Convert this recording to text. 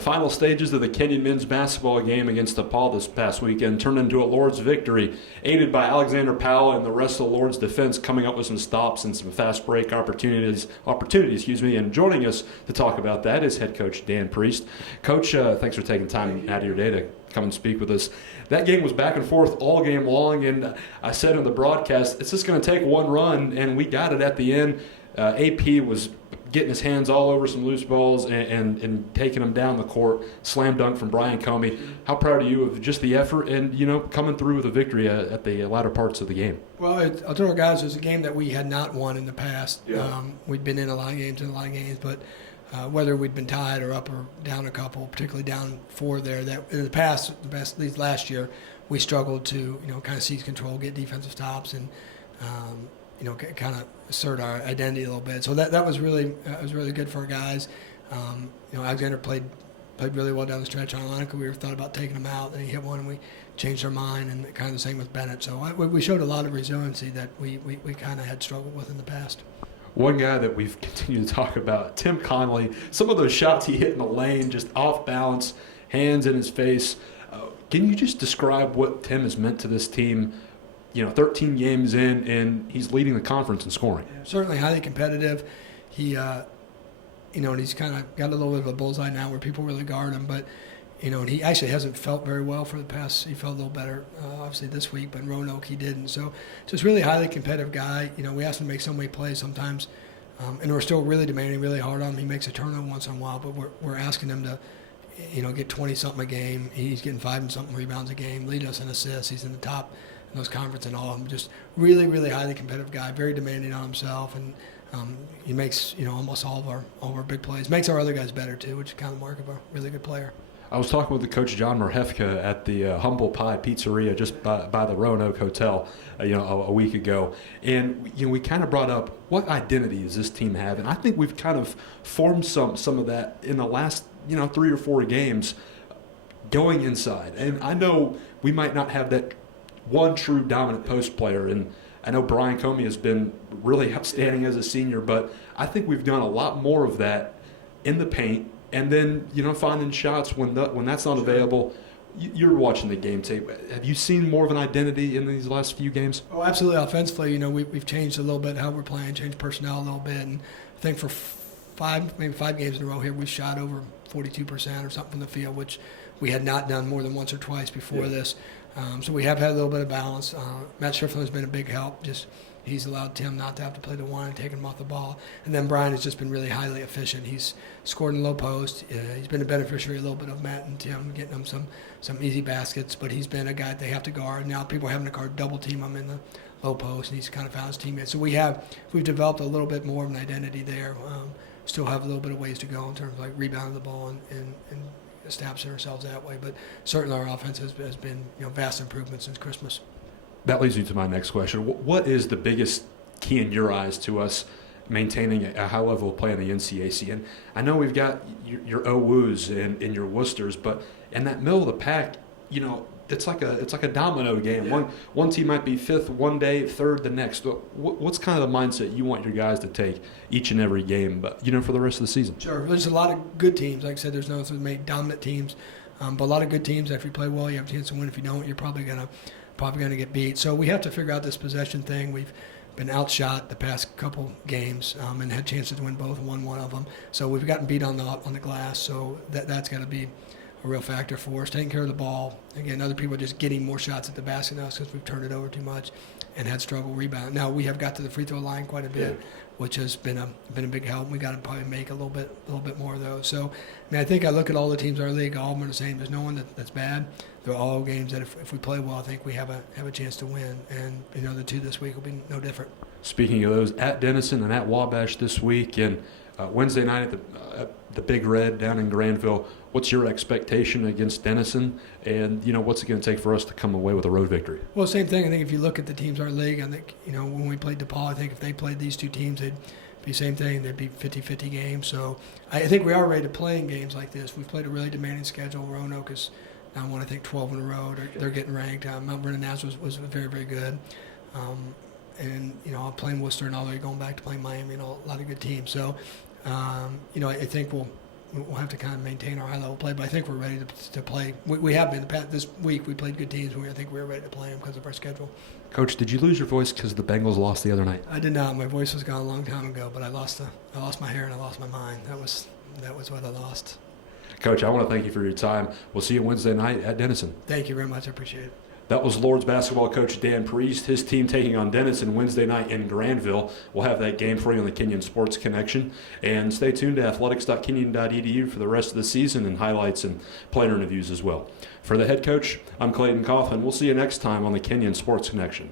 The final stages of the Kenyon men's basketball game against DePauw this past weekend turned into a Lord's victory, aided by Alexander Powell and the rest of the Lord's defense coming up with some stops and some fast break opportunities. And joining us to talk about that is head coach Dan Priest. Coach, thanks for taking time out of your day to come and speak with us. That game was back and forth all game long, and I said in the broadcast, it's just going to take one run, and we got it at the end. AP was getting his hands all over some loose balls and taking them down the court. Slam dunk from Brian Conley. How proud are you of just the effort and, coming through with a victory at the latter parts of the game? Well, I'll tell our guys, it was a game that we had not won in the past. Yeah. We'd been in a lot of games, but whether we'd been tied or up or down a couple, particularly down 4 there, that in the past, at least last year, we struggled to, kind of seize control, get defensive stops, and kind of assert our identity a little bit. So that was really good for our guys. Alexander played really well down the stretch. Ironically, we thought about taking him out, and he hit one, and we changed our mind, and kind of the same with Bennett. So we showed a lot of resiliency that we kind of had struggled with in the past. One guy that we've continued to talk about, Tim Conley, some of those shots he hit in the lane, just off balance, hands in his face. Can you just describe what Tim has meant to this team? 13 games in, and he's leading the conference in scoring. Yeah, certainly highly competitive. He, and he's kind of got a little bit of a bullseye now where people really guard him. But, and he actually hasn't felt very well for the past. He felt a little better, obviously, this week, but in Roanoke he didn't. So just really highly competitive guy. We ask him to make so many plays sometimes, and we're still really demanding really hard on him. He makes a turnover once in a while, but we're asking him to, get 20-something a game. He's getting 5-something rebounds a game, lead us in assists. He's in the top in those conference and all. I'm just really, really highly competitive guy, very demanding on himself, and he makes almost all of our big plays. Makes our other guys better too, which is kind of the mark of a really good player. I was talking with the coach John Merhefka at the Humble Pie Pizzeria just by the Roanoke Hotel, a week ago, and we kind of brought up what identity does this team have, and I think we've kind of formed some of that in the last 3 or 4 games, going inside. And I know we might not have that one true dominant post player, and I know Brian Comey has been really outstanding as a senior, but I think we've done a lot more of that in the paint, and then finding shots when that's not available. You're watching the game tape. Have you seen more of an identity in these last few games? Oh, absolutely. Offensively, we've changed a little bit how we're playing, changed personnel a little bit, and I think for 5 games in a row here, we've shot over 42% or something from the field, which we had not done more than once or twice before this. So we have had a little bit of balance. Matt Strickland has been a big help. Just he's allowed Tim not to have to play the one and taking him off the ball. And then Brian has just been really highly efficient. He's scored in low post. He's been a beneficiary a little bit of Matt and Tim, getting them some easy baskets. But he's been a guy that they have to guard. Now people are having to guard double team him in the low post, and he's kind of found his teammates. So we've developed a little bit more of an identity there. Still have a little bit of ways to go in terms of like rebounding the ball and establishing ourselves that way, but certainly our offense has been vast improvement since Christmas. That leads me to my next question. What is the biggest key in your eyes to us maintaining a high level of play in the NCAC? And I know we've got your OWUs and your Worcesters, but in that middle of the pack, it's like a domino game. Yeah. One team might be 5th one day, 3rd the next. What's kind of the mindset you want your guys to take each and every game, but for the rest of the season? Sure. There's a lot of good teams. Like I said, there's no many dominant teams, but a lot of good teams. If you play well, you have a chance to win. If you don't, you're probably gonna get beat. So we have to figure out this possession thing. We've been outshot the past couple games and had chances to win both, won one of them. So we've gotten beat on the glass. So that's got to be a real factor for us, taking care of the ball. Again, other people are just getting more shots at the basket now because we've turned it over too much and had struggle rebound. Now we have got to the free throw line quite a bit, which has been a big help. We got to probably make a little bit more of those. So, I think I look at all the teams in our league, all of them are the same. There's no one that's bad. They're all games that if we play well, I think we have a chance to win. And the 2 this week will be no different. Speaking of those, at Denison and at Wabash this week, and Wednesday night at the Big Red down in Granville. What's your expectation against Denison, and what's it going to take for us to come away with a road victory? Well, same thing. I think if you look at the teams in our league, I think when we played DePauw, I think if they played these 2 teams, they'd be same thing. They'd be 50-50 games. So I think we are ready to play in games like this. We've played a really demanding schedule. Roanoke is now won, I think, 12 in a row. They're getting ranked. Mount Vernon was very, very good. And I'm playing Worcester, and all they're going back to playing Miami, and a lot of good teams. So I think we'll we'll have to kind of maintain our high level play. But I think we're ready to play. We have been this week. We played good teams. I think we were ready to play them because of our schedule. Coach, did you lose your voice because the Bengals lost the other night? I did not. My voice was gone a long time ago, but I lost my hair and I lost my mind. That was what I lost. Coach, I want to thank you for your time. We'll see you Wednesday night at Denison. Thank you very much. I appreciate it. That was Lord's basketball coach Dan Priest. His team taking on Denison Wednesday night in Granville. We'll have that game for you on the Kenyon Sports Connection. And stay tuned to athletics.kenyon.edu for the rest of the season and highlights and player interviews as well. For the head coach, I'm Clayton Coughlin. We'll see you next time on the Kenyon Sports Connection.